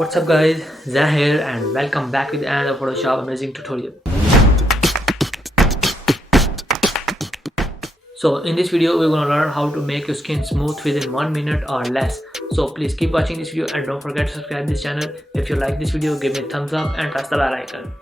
What's up guys, Zah here and welcome back with another Photoshop amazing tutorial. So in this video we're gonna learn how to make your skin smooth within 1 minute or less. So please keep watching this video and don't forget to subscribe this channel. If you like this video, give me a thumbs up and press the bell icon.